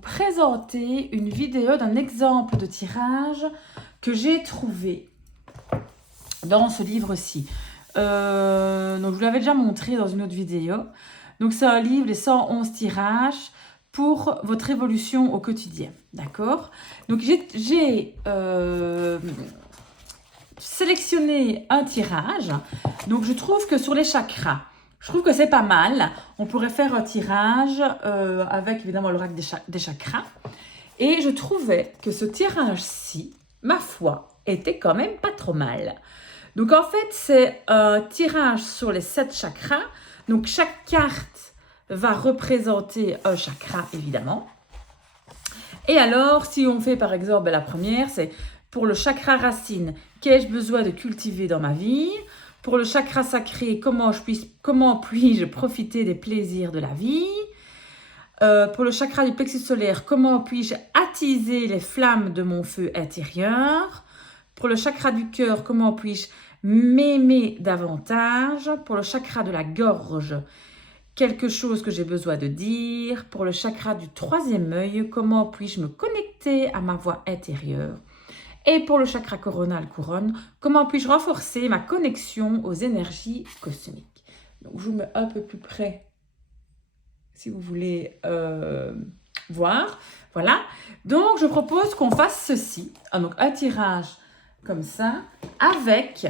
présenter une vidéo d'un exemple de tirage que j'ai trouvé dans ce livre-ci. Donc je vous l'avais déjà montré dans une autre vidéo. Donc c'est un livre, les 111 tirages pour votre évolution au quotidien. D'accord? Donc j'ai sélectionné un tirage. Donc je trouve que sur les chakras, je trouve que c'est pas mal. On pourrait faire un tirage avec évidemment l'oracle des chakras. Et je trouvais que ce tirage-ci, ma foi, était quand même pas trop mal. Donc en fait, c'est un tirage sur les 7 chakras. Donc chaque carte va représenter un chakra, évidemment. Et alors, si on fait par exemple la première, c'est pour le chakra racine, qu'ai-je besoin de cultiver dans ma vie? Pour le chakra sacré, comment puis-je profiter des plaisirs de la vie? Pour le chakra du plexus solaire, comment puis-je attiser les flammes de mon feu intérieur? Pour le chakra du cœur, comment puis-je m'aimer davantage? Pour le chakra de la gorge, quelque chose que j'ai besoin de dire. Pour le chakra du troisième œil, comment puis-je me connecter à ma voix intérieure? Et pour le chakra coronal couronne, comment puis-je renforcer ma connexion aux énergies cosmiques? Donc, je vous mets un peu plus près si vous voulez voir. Voilà. Donc, je propose qu'on fasse ceci. Donc, un tirage comme ça avec,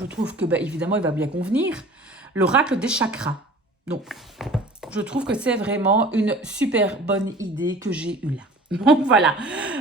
je trouve que, évidemment, il va bien convenir, l'oracle des chakras. Donc, je trouve que c'est vraiment une super bonne idée que j'ai eue là. Donc, voilà.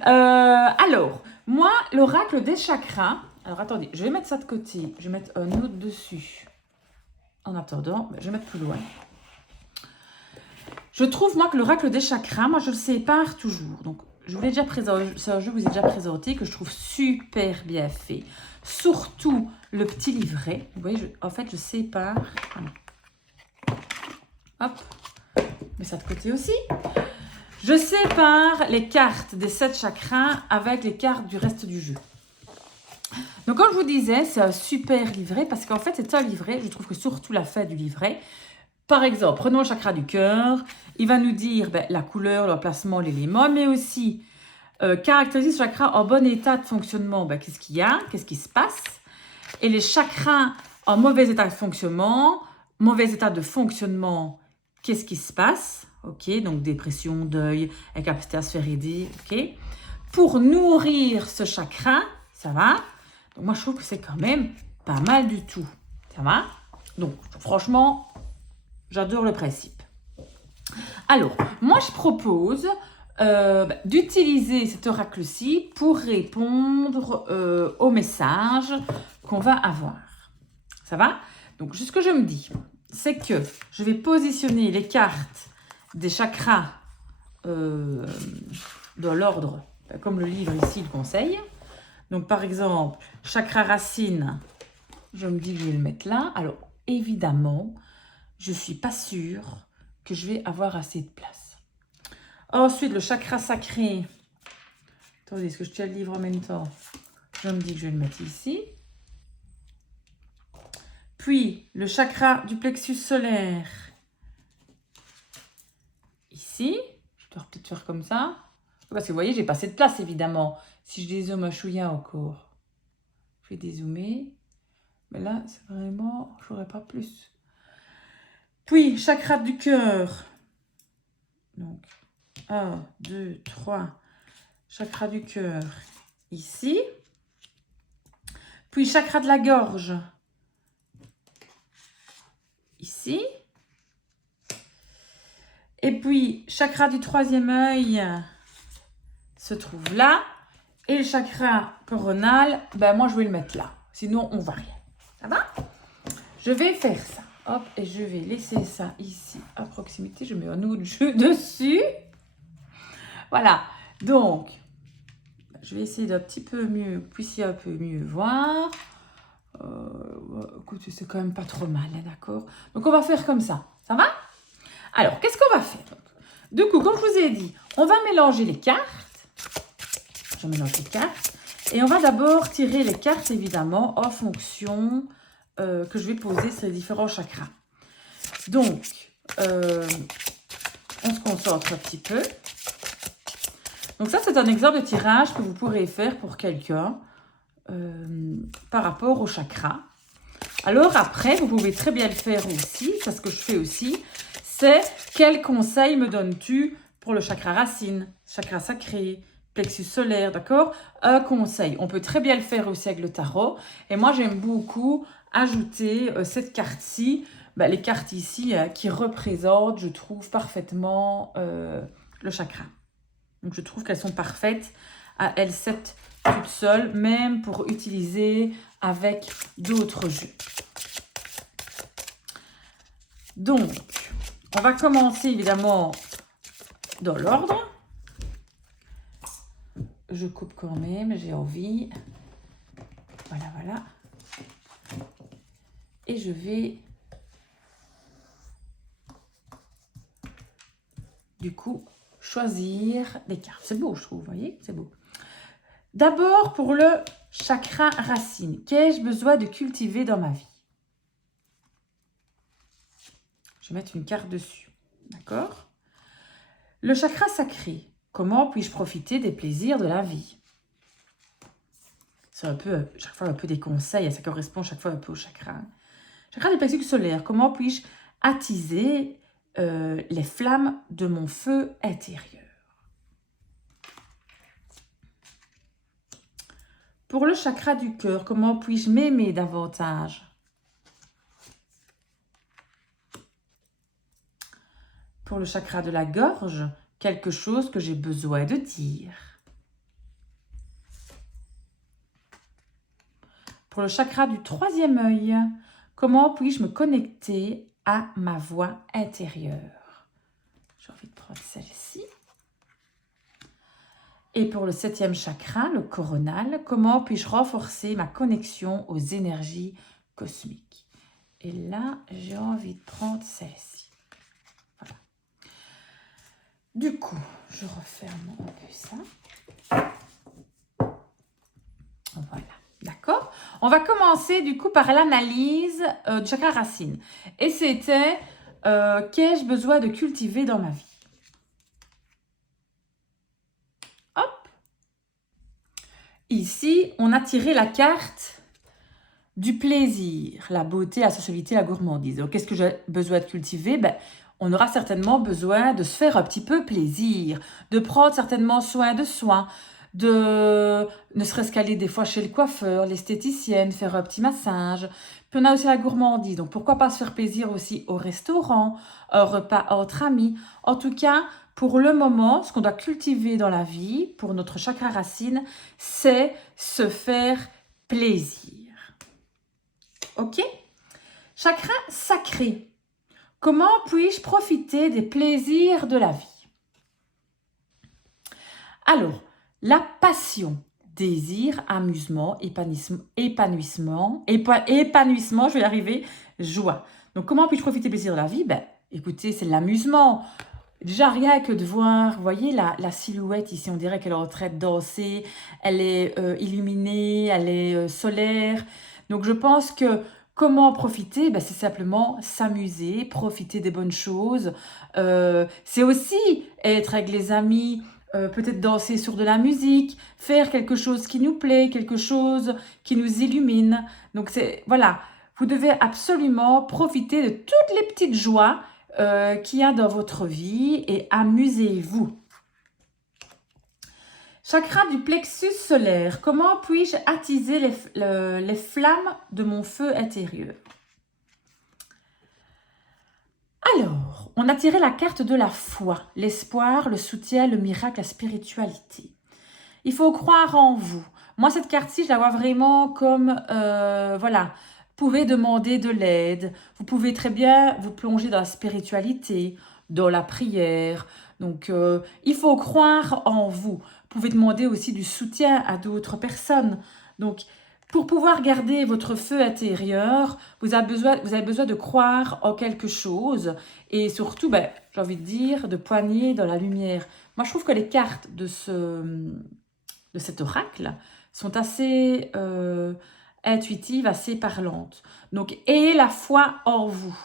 Alors, moi, l'oracle des chakras, alors attendez, je vais mettre ça de côté, je vais mettre un autre dessus. En attendant, je vais mettre plus loin. Je trouve, moi, que l'oracle des chakras, moi, je le sépare toujours. Donc, je vous l'ai déjà présenté, c'est un jeu que je vous ai déjà présenté, que je trouve super bien fait. Surtout le petit livret. Vous voyez, en fait, je sépare. Hop, je mets ça de côté aussi. Je sépare les cartes des 7 chakras avec les cartes du reste du jeu. Donc, comme je vous disais, c'est un super livret parce qu'en fait, c'est un livret, je trouve que surtout la fin du livret. Par exemple, prenons le chakra du cœur. Il va nous dire la couleur, l'emplacement, l'élément, mais aussi caractériser ce chakra en bon état de fonctionnement. Qu'est-ce qu'il y a? Qu'est-ce qui se passe? Et les chakras en mauvais état de fonctionnement, qu'est-ce qui se passe? Ok, donc dépression, deuil, incapacité à se faire aider. Ok, pour nourrir ce chakra, ça va? Donc moi, je trouve que c'est quand même pas mal du tout. Ça va? Donc, franchement, j'adore le principe. Alors, moi, je propose d'utiliser cet oracle-ci pour répondre aux messages qu'on va avoir. Ça va? Donc, ce que je me dis, c'est que je vais positionner les cartes des chakras dans l'ordre, comme le livre ici le conseille. Donc, par exemple, chakra racine, je me dis que je vais le mettre là. Alors, évidemment, je ne suis pas sûre que je vais avoir assez de place. Ensuite, le chakra sacré. Attendez, est-ce que je tiens le livre en même temps? Je me dis que je vais le mettre ici. Puis, le chakra du plexus solaire. Ici. Je dois peut-être faire comme ça. Parce que vous voyez, j'ai pas assez de place, évidemment. Si je dézoome un chouïa encore. Je vais dézoomer. Mais là, c'est vraiment... Je n'aurais pas plus. Puis, chakra du cœur. Donc, 1, 2, 3. Chakra du cœur ici. Puis, chakra de la gorge ici. Et puis, chakra du troisième œil se trouve là. Et le chakra coronal, moi, je vais le mettre là. Sinon, on ne va rien. Ça va? Je vais faire ça. Hop, et je vais laisser ça ici à proximité. Je mets un autre jeu dessus. Voilà. Donc, je vais essayer d'un petit peu mieux, vous puissiez un peu mieux voir. Écoutez, c'est quand même pas trop mal, hein, d'accord? Donc, on va faire comme ça. Ça va? Alors, qu'est-ce qu'on va faire? Du coup, comme je vous ai dit, on va mélanger les cartes. Je mélange les cartes. Et on va d'abord tirer les cartes, évidemment, en fonction que je vais poser sur les différents chakras. Donc, on se concentre un petit peu. Donc ça, c'est un exemple de tirage que vous pourrez faire pour quelqu'un par rapport au chakra. Alors après, vous pouvez très bien le faire aussi, c'est ce que je fais aussi, c'est quel conseil me donnes-tu pour le chakra racine, chakra sacré, plexus solaire, d'accord? Un conseil. On peut très bien le faire aussi avec le tarot. Et moi, j'aime beaucoup ajouter cette carte-ci, les cartes ici qui représentent, je trouve, parfaitement le chakra. Donc, je trouve qu'elles sont parfaites à elles 7 toutes seules, même pour utiliser avec d'autres jeux. Donc, on va commencer évidemment dans l'ordre. Je coupe quand même, j'ai envie. Voilà, voilà. Et je vais du coup choisir des cartes. C'est beau, je trouve, vous voyez, c'est beau. D'abord, pour le chakra racine, qu'ai-je besoin de cultiver dans ma vie? Je vais mettre une carte dessus, d'accord? Le chakra sacré, comment puis-je profiter des plaisirs de la vie? C'est un peu, chaque fois un peu des conseils, ça correspond chaque fois un peu au chakra. Chakra du plexus solaire, comment puis-je attiser les flammes de mon feu intérieur? Pour le chakra du cœur, comment puis-je m'aimer davantage? Pour le chakra de la gorge, quelque chose que j'ai besoin de dire. Pour le chakra du troisième œil, comment puis-je me connecter à ma voix intérieure? J'ai envie de prendre celle-ci. Et pour le septième chakra, le coronal, comment puis-je renforcer ma connexion aux énergies cosmiques? Et là, j'ai envie de prendre celle-ci. Voilà. Du coup, je referme un peu ça. Voilà, d'accord? On va commencer du coup par l'analyse du chakra racine. Et c'était, qu'ai-je besoin de cultiver dans ma vie? Hop! Ici, on a tiré la carte du plaisir, la beauté, la sociabilité, la gourmandise. Donc, qu'est-ce que j'ai besoin de cultiver? On aura certainement besoin de se faire un petit peu plaisir, de prendre certainement soin de soi, de ne serait-ce qu'aller des fois chez le coiffeur, l'esthéticienne, faire un petit massage. Puis on a aussi la gourmandise, donc pourquoi pas se faire plaisir aussi au restaurant, un repas entre amis. En tout cas, pour le moment, ce qu'on doit cultiver dans la vie, pour notre chakra racine, c'est se faire plaisir. Ok? Chakra sacré. Comment puis-je profiter des plaisirs de la vie? Alors, la passion, désir, amusement, épanouissement, je vais y arriver, joie. Donc, comment puis-je profiter des plaisirs de la vie? Écoutez, c'est l'amusement. Déjà, rien que de voir, vous voyez la silhouette ici, on dirait qu'elle est en train de danser, elle est illuminée, elle est solaire. Donc, je pense que comment profiter? C'est simplement s'amuser, profiter des bonnes choses. C'est aussi être avec les amis, peut-être danser sur de la musique, faire quelque chose qui nous plaît, quelque chose qui nous illumine. Donc, voilà, vous devez absolument profiter de toutes les petites joies qu'il y a dans votre vie et amusez-vous. Chakra du plexus solaire, comment puis-je attiser les flammes de mon feu intérieur? Alors, on a tiré la carte de la foi, l'espoir, le soutien, le miracle, la spiritualité. Il faut croire en vous. Moi, cette carte-ci, je la vois vraiment comme, voilà, vous pouvez demander de l'aide, vous pouvez très bien vous plonger dans la spiritualité, dans la prière. Donc, il faut croire en vous. Vous pouvez demander aussi du soutien à d'autres personnes. Donc, pour pouvoir garder votre feu intérieur, vous avez besoin de croire en quelque chose et surtout, j'ai envie de dire, de poigner dans la lumière. Moi, je trouve que les cartes de cet oracle sont assez intuitives, assez parlantes. Donc, ayez la foi en vous.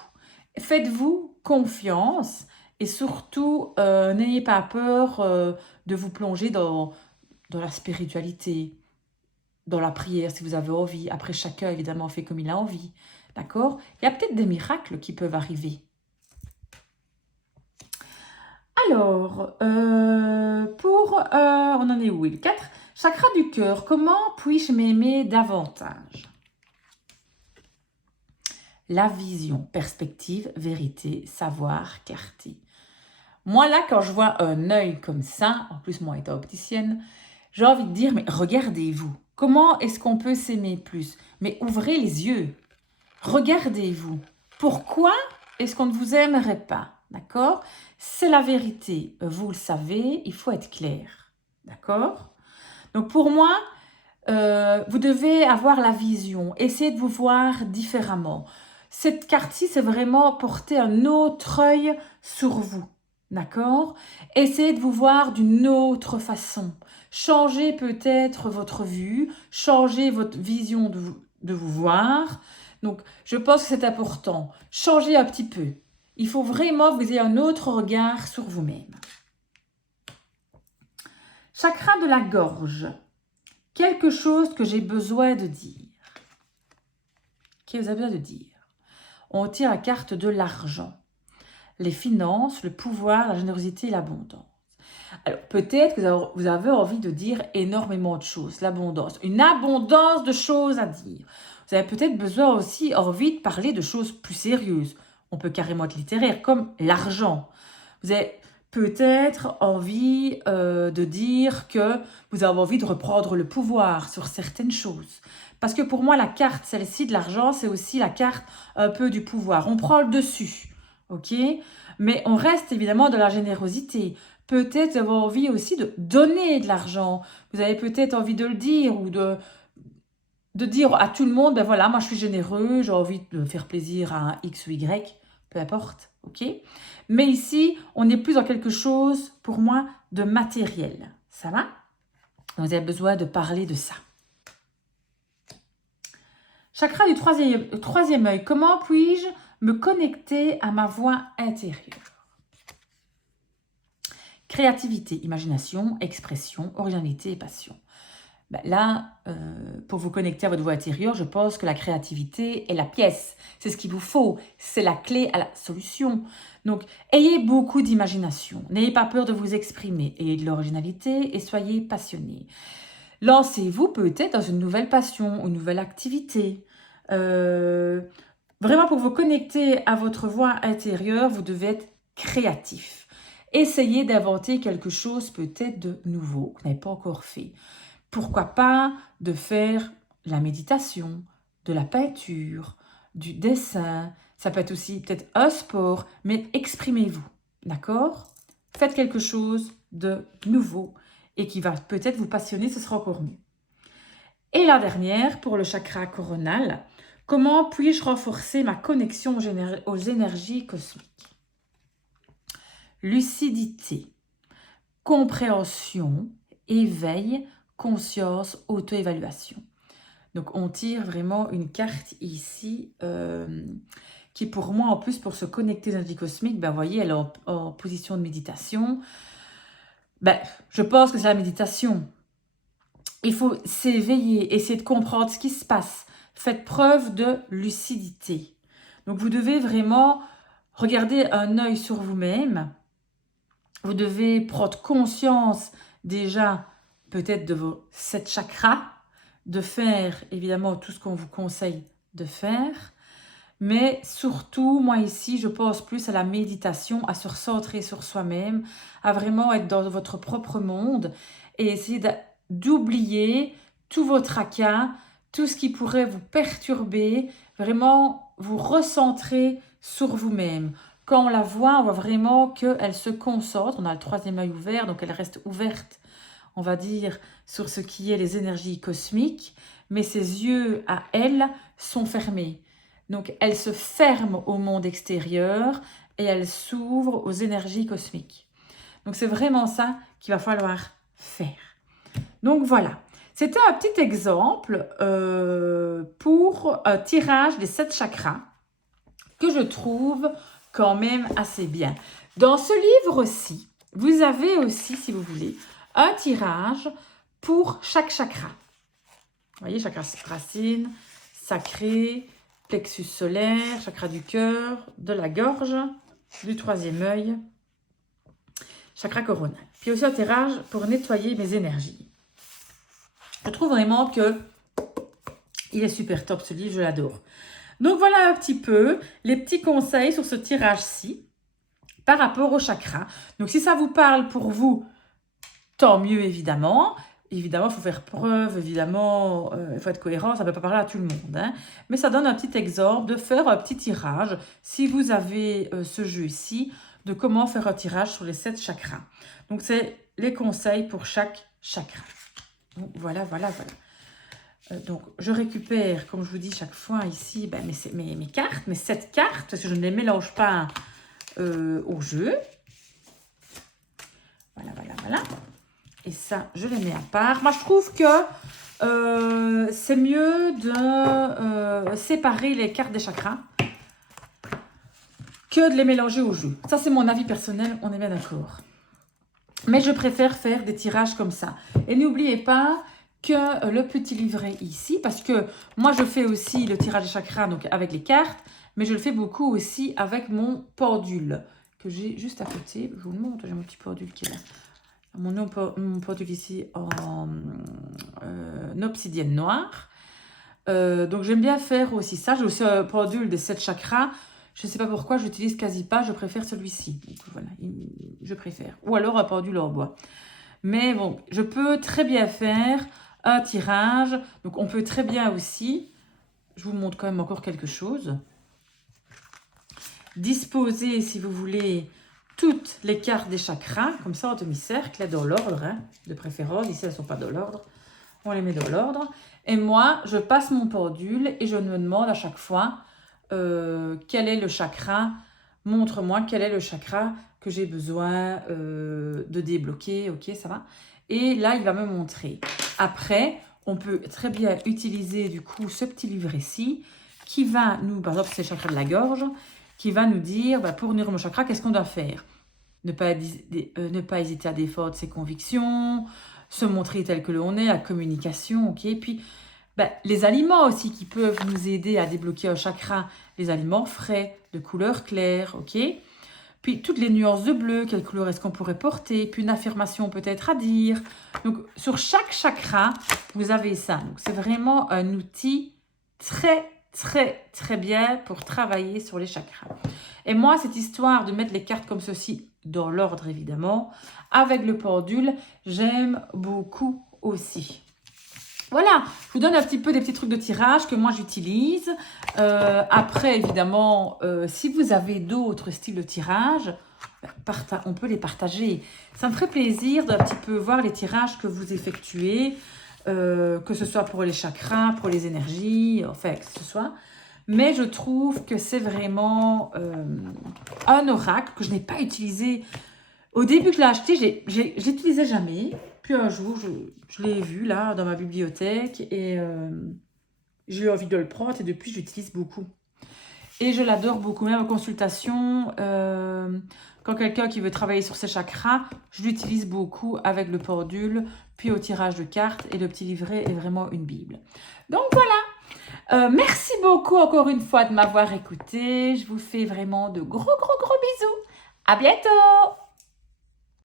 Faites-vous confiance et surtout, n'ayez pas peur de vous plonger dans la spiritualité, dans la prière si vous avez envie. Après, chacun évidemment fait comme il a envie. D'accord? Il y a peut-être des miracles qui peuvent arriver. Alors, on en est où? Le 4. Chakra du cœur. Comment puis-je m'aimer davantage? La vision, perspective, vérité, savoir, clarté. Moi, là, quand je vois un œil comme ça, en plus, moi, étant opticienne, j'ai envie de dire, mais regardez-vous. Comment est-ce qu'on peut s'aimer plus? Mais ouvrez les yeux. Regardez-vous. Pourquoi est-ce qu'on ne vous aimerait pas? D'accord? C'est la vérité. Vous le savez, il faut être clair. D'accord? Donc, pour moi, vous devez avoir la vision. Essayez de vous voir différemment. Cette carte-ci, c'est vraiment porter un autre œil sur vous. D'accord? Essayez de vous voir d'une autre façon. Changez peut-être votre vue, changez votre vision de vous voir. Donc, je pense que c'est important. Changez un petit peu. Il faut vraiment que vous ayez un autre regard sur vous-même. Chakra de la gorge. Quelque chose que j'ai besoin de dire. Qu'est-ce que vous avez besoin de dire? On tire la carte de l'argent. Les finances, le pouvoir, la générosité et l'abondance. Alors, peut-être que vous avez envie de dire énormément de choses. L'abondance. Une abondance de choses à dire. Vous avez peut-être besoin aussi envie de parler de choses plus sérieuses. On peut carrément être littéraire, comme l'argent. Vous avez peut-être envie de dire que vous avez envie de reprendre le pouvoir sur certaines choses. Parce que pour moi, la carte, celle-ci de l'argent, c'est aussi la carte un peu du pouvoir. On prend le dessus, ok? Mais on reste évidemment dans la générosité. Peut-être vous avez envie aussi de donner de l'argent. Vous avez peut-être envie de le dire ou de dire à tout le monde, ben voilà, moi je suis généreux, j'ai envie de faire plaisir à un X ou Y, peu importe, ok? Mais ici, on est plus dans quelque chose, pour moi, de matériel. Ça va? Vous avez besoin de parler de ça. Chakra du troisième œil. Comment puis-je me connecter à ma voix intérieure? Créativité, imagination, expression, originalité et passion. Ben là, pour vous connecter à votre voix intérieure, je pense que la créativité est la pièce. C'est ce qu'il vous faut. C'est la clé à la solution. Donc, ayez beaucoup d'imagination. N'ayez pas peur de vous exprimer. Ayez de l'originalité et soyez passionné. Lancez-vous peut-être dans une nouvelle passion, une nouvelle activité. Vraiment, pour vous connecter à votre voix intérieure, vous devez être créatif. Essayez d'inventer quelque chose peut-être de nouveau que vous n'avez pas encore fait. Pourquoi pas de faire la méditation, de la peinture, du dessin. Ça peut être aussi peut-être un sport, mais exprimez-vous, d'accord? Faites quelque chose de nouveau et qui va peut-être vous passionner, ce sera encore mieux. Et la dernière, pour le chakra coronal, comment puis-je renforcer ma connexion aux énergies cosmiques? Lucidité, compréhension, éveil, conscience, auto-évaluation. Donc, on tire vraiment une carte ici qui, pour moi, en plus, pour se connecter aux énergies cosmiques, ben, vous voyez, elle est en position de méditation. Ben, je pense que c'est la méditation. Il faut s'éveiller, essayer de comprendre ce qui se passe. Faites preuve de lucidité. Donc, vous devez vraiment regarder un œil sur vous-même. Vous devez prendre conscience déjà peut-être de vos 7 chakras, de faire évidemment tout ce qu'on vous conseille de faire. Mais surtout, moi ici, je pense plus à la méditation, à se recentrer sur soi-même, à vraiment être dans votre propre monde et essayer d'oublier tout vos tracas, tout ce qui pourrait vous perturber, vraiment vous recentrer sur vous-même. Quand on la voit, on voit vraiment qu'elle se concentre. On a le troisième œil ouvert, donc elle reste ouverte, on va dire, sur ce qui est les énergies cosmiques, mais ses yeux à elle sont fermés. Donc, elle se ferme au monde extérieur et elle s'ouvre aux énergies cosmiques. Donc, c'est vraiment ça qu'il va falloir faire. Donc, voilà. C'était un petit exemple pour un tirage des 7 chakras que je trouve quand même assez bien. Dans ce livre-ci, vous avez aussi, si vous voulez, un tirage pour chaque chakra. Vous voyez, chakra racine, sacré, plexus solaire, chakra du cœur, de la gorge, du troisième œil, chakra coronal. Puis aussi un tirage pour nettoyer mes énergies. Je trouve vraiment que il est super top ce livre, je l'adore. Donc voilà un petit peu les petits conseils sur ce tirage-ci par rapport au chakra. Donc si ça vous parle pour vous, tant mieux évidemment. Évidemment, il faut faire preuve, évidemment, il faut être cohérent, ça ne peut pas parler à tout le monde. Hein. Mais ça donne un petit exemple de faire un petit tirage, si vous avez ce jeu ici, de comment faire un tirage sur les 7 chakras. Donc, c'est les conseils pour chaque chakra. Donc, voilà. Donc, je récupère, comme je vous dis chaque fois ici, mes cartes, mes 7 cartes, parce que je ne les mélange pas au jeu. Voilà. Et ça, je les mets à part. Moi, je trouve que c'est mieux de séparer les cartes des chakras que de les mélanger au jeu. Ça, c'est mon avis personnel, on est bien d'accord. Mais je préfère faire des tirages comme ça. Et n'oubliez pas que le petit livret ici, parce que moi, je fais aussi le tirage des chakras donc avec les cartes, mais je le fais beaucoup aussi avec mon pendule que j'ai juste à côté. Je vous le montre, j'ai mon petit pendule qui est là. Mon pendule ici en obsidienne noire. Donc j'aime bien faire aussi ça. J'ai aussi un pendule des 7 chakras. Je ne sais pas pourquoi, je l'utilise quasi pas. Je préfère celui-ci. Voilà, je préfère. Ou alors un pendule en bois. Mais bon, je peux très bien faire un tirage. Donc on peut très bien aussi, je vous montre quand même encore quelque chose. Disposer, si vous voulez, toutes les cartes des chakras, comme ça en demi-cercle, dans l'ordre, hein, de préférence. Ici, elles ne sont pas dans l'ordre. On les met dans l'ordre. Et moi, je passe mon pendule et je me demande à chaque fois quel est le chakra. Montre-moi quel est le chakra que j'ai besoin de débloquer. Ok, ça va. Et là, il va me montrer. Après, on peut très bien utiliser du coup ce petit livret-ci qui va nous, par exemple, c'est le chakra de la gorge, qui va nous dire, pour nourrir mon chakra, qu'est-ce qu'on doit faire. Ne pas hésiter à défendre ses convictions, se montrer tel que l'on est, la communication, ok. Puis, les aliments aussi qui peuvent nous aider à débloquer un chakra, les aliments frais, de couleur claire, ok. Puis, toutes les nuances de bleu, quelle couleur est-ce qu'on pourrait porter, puis une affirmation peut-être à dire. Donc, sur chaque chakra, vous avez ça. Donc, c'est vraiment un outil très bien pour travailler sur les chakras. Et moi, cette histoire de mettre les cartes comme ceci, dans l'ordre évidemment, avec le pendule, j'aime beaucoup aussi. Voilà, je vous donne un petit peu des petits trucs de tirage que moi j'utilise. Après, évidemment, si vous avez d'autres styles de tirage, on peut les partager. Ça me ferait plaisir d'un petit peu voir les tirages que vous effectuez, que ce soit pour les chakras, pour les énergies, enfin, que ce soit. Mais je trouve que c'est vraiment un oracle que je n'ai pas utilisé. Au début que je l'ai acheté, je l'utilisais jamais. Puis un jour, je l'ai vu là dans ma bibliothèque et j'ai eu envie de le prendre et depuis, je l'utilise beaucoup. Et je l'adore beaucoup, même en consultation. Quand quelqu'un qui veut travailler sur ses chakras, je l'utilise beaucoup avec le pendule, puis au tirage de cartes. Et le petit livret est vraiment une bible. Donc voilà. Merci beaucoup encore une fois de m'avoir écouté. Je vous fais vraiment de gros bisous. À bientôt!